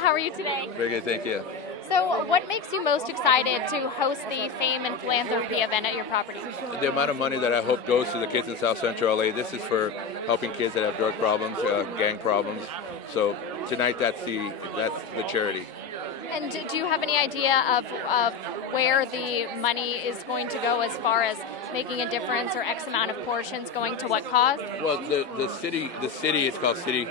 How are you today? Very good, thank you. So what makes you most excited to host the Fame and Philanthropy event at your property? The amount of money that I hope goes to the kids in South Central LA. This is for helping kids that have drug problems, gang problems. So tonight, that's the charity. And do you have any idea of where the money is going to go as far as making a difference, or X amount of portions going to what cause? Well, the city is called City.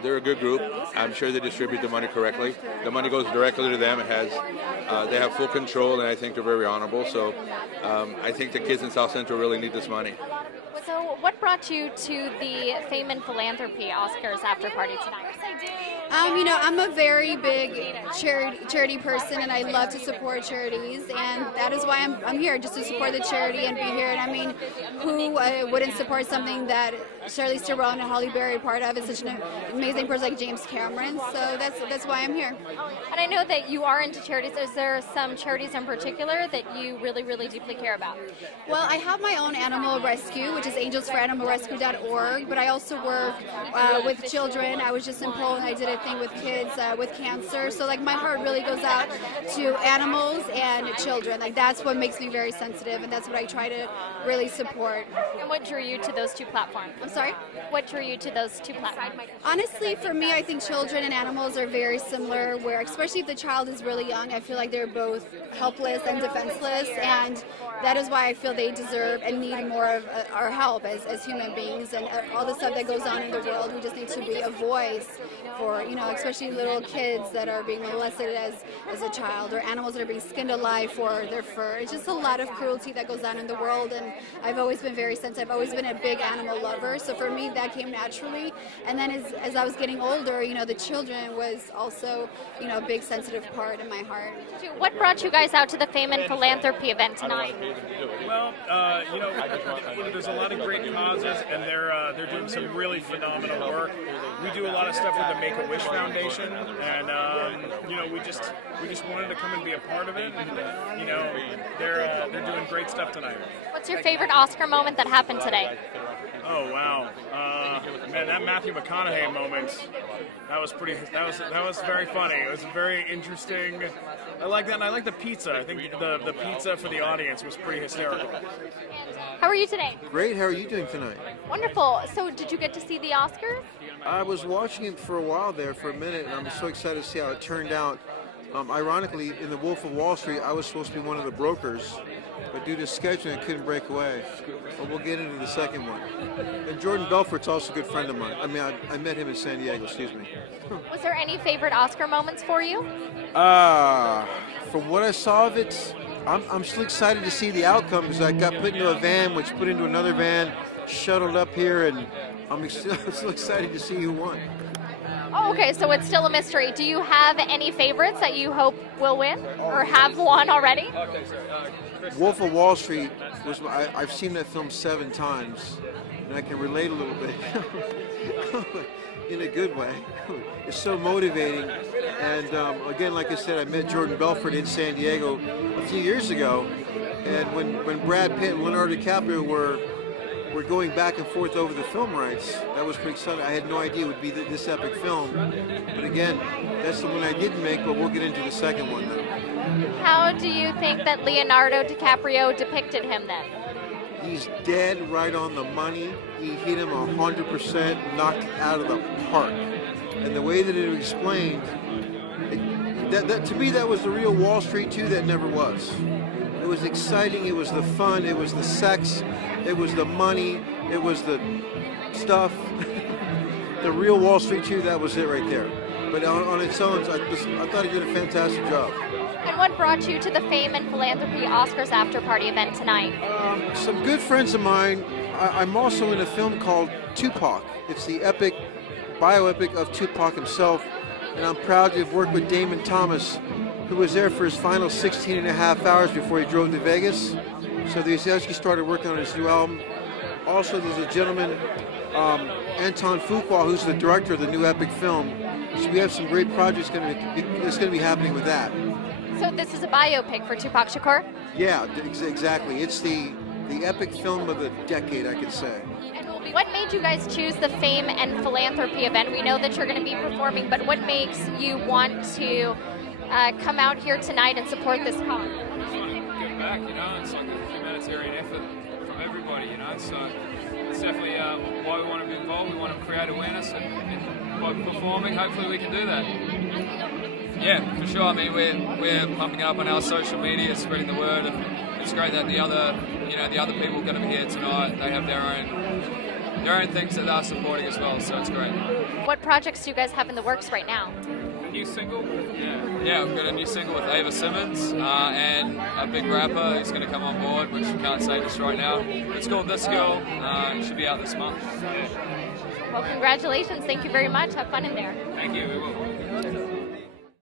They're a good group. I'm sure they distribute the money correctly. The money goes directly to them. They have full control, and I think they're very honorable. So I think the kids in South Central really need this money. So what brought you to the Fame and Philanthropy Oscars after party tonight? I'm a very big charity person, and I love to support charities, and that is why I'm here, just to support the charity and be here. And I mean, who wouldn't support something that Charlize Theron and Halle Berry are part of? It's such an amazing person like James Cameron, so that's why I'm here. And I know that you are into charities. Is there some charities in particular that you really, really deeply care about? Well, I have my own animal rescue, which is angelsforanimalrescue.org, but I also work with children. I was just in Poland. I did a thing with kids with cancer. So like my heart really goes out to animals and children. Like that's what makes me very sensitive, and that's what I try to really support. And what drew you to those two platforms? I'm sorry? What drew you to those two platforms? Honestly, for me, I think children and animals are very similar, where especially if the child is really young, I feel like they're both helpless and defenseless, and that is why I feel they deserve and need more of our help as human beings, and all the stuff that goes on in the world. We just need to be a voice for, especially little kids that are being molested as a child, or animals that are being skinned alive for their fur. It's just a lot of cruelty that goes on in the world, and I've always been very sensitive. I've always been a big animal lover, so for me that came naturally. And then as I was getting older, the children was also, a big sensitive part in my heart. What brought you guys out to the Fame and Philanthropy event tonight? Well, there's a lot of great causes, and they're doing some really phenomenal work. We do a lot of stuff with the Make-A-Wish Foundation, and we just wanted to come and be a part of it. And, they're doing great stuff tonight. What's your favorite Oscar moment that happened today? Oh wow, man, that Matthew McConaughey moment, that was very funny. It was very interesting. I like that, and I like the pizza. I think the pizza for the audience was pretty hysterical. How are you today? Great. How are you doing tonight? Wonderful. So did you get to see the Oscars? I was watching it for a while there, for a minute, and I'm so excited to see how it turned out. Ironically, in The Wolf of Wall Street, I was supposed to be one of the brokers, but due to scheduling, I couldn't break away. But we'll get into the second one. And Jordan Belfort's also a good friend of mine. I mean, I met him in San Diego, excuse me. Was there any favorite Oscar moments for you? From what I saw of it, I'm still excited to see the outcome, because I got put into a van, which put into another van, shuttled up here, and I'm still excited to see who won. Oh, okay, so it's still a mystery. Do you have any favorites that you hope will win, or have won already? Wolf of Wall Street I've seen that film 7 times, and I can relate a little bit in a good way. It's so motivating, and again, like I said, I met Jordan Belfort in San Diego a few years ago, and when Brad Pitt and Leonardo DiCaprio were going back and forth over the film rights, that was pretty exciting. I had no idea it would be this epic film, but again, that's the one I didn't make, but we'll get into the second one though. How do you think that Leonardo DiCaprio depicted him then? He's dead right on the money. He hit him 100%, knocked out of the park. And the way that it was explained, that to me, that was the real Wall Street 2 that never was. It was exciting, it was the fun, it was the sex, it was the money, it was the stuff. The real Wall Street 2, that was it right there. But on its own, I thought he did a fantastic job. And what brought you to the Fame and Philanthropy Oscars after party event tonight? Some good friends of mine. I'm also in a film called Tupac. It's the bioepic of Tupac himself, and I'm proud to have worked with Damon Thomas, who was there for his final 16 and a half hours before he drove to Vegas. So they actually started working on his new album. Also, there's a gentleman, Anton Fuqua, who's the director of the new epic film. So we have some great projects that's going to be happening with that. So this is a biopic for Tupac Shakur? Yeah, exactly. It's the epic film of the decade, I could say. And who will What made you guys choose the Fame and Philanthropy event? We know that you're going to be performing, but what makes you want to come out here tonight and support this cause? Give back, you know, it's like a humanitarian effort from everybody, you know, so it's definitely why we want to be involved. We want to create awareness, and by performing, hopefully we can do that. Yeah, for sure. I mean, we're pumping up on our social media, spreading the word, and it's great that the other people are going to be here tonight. They have their own things that they're supporting as well, so it's great. What projects do you guys have in the works right now? New single? Yeah, we've got a new single with Ava Simmons and a big rapper who's going to come on board, which you can't say just right now. It's called This Girl. It should be out this month. Well, congratulations. Thank you very much. Have fun in there. Thank you. We will.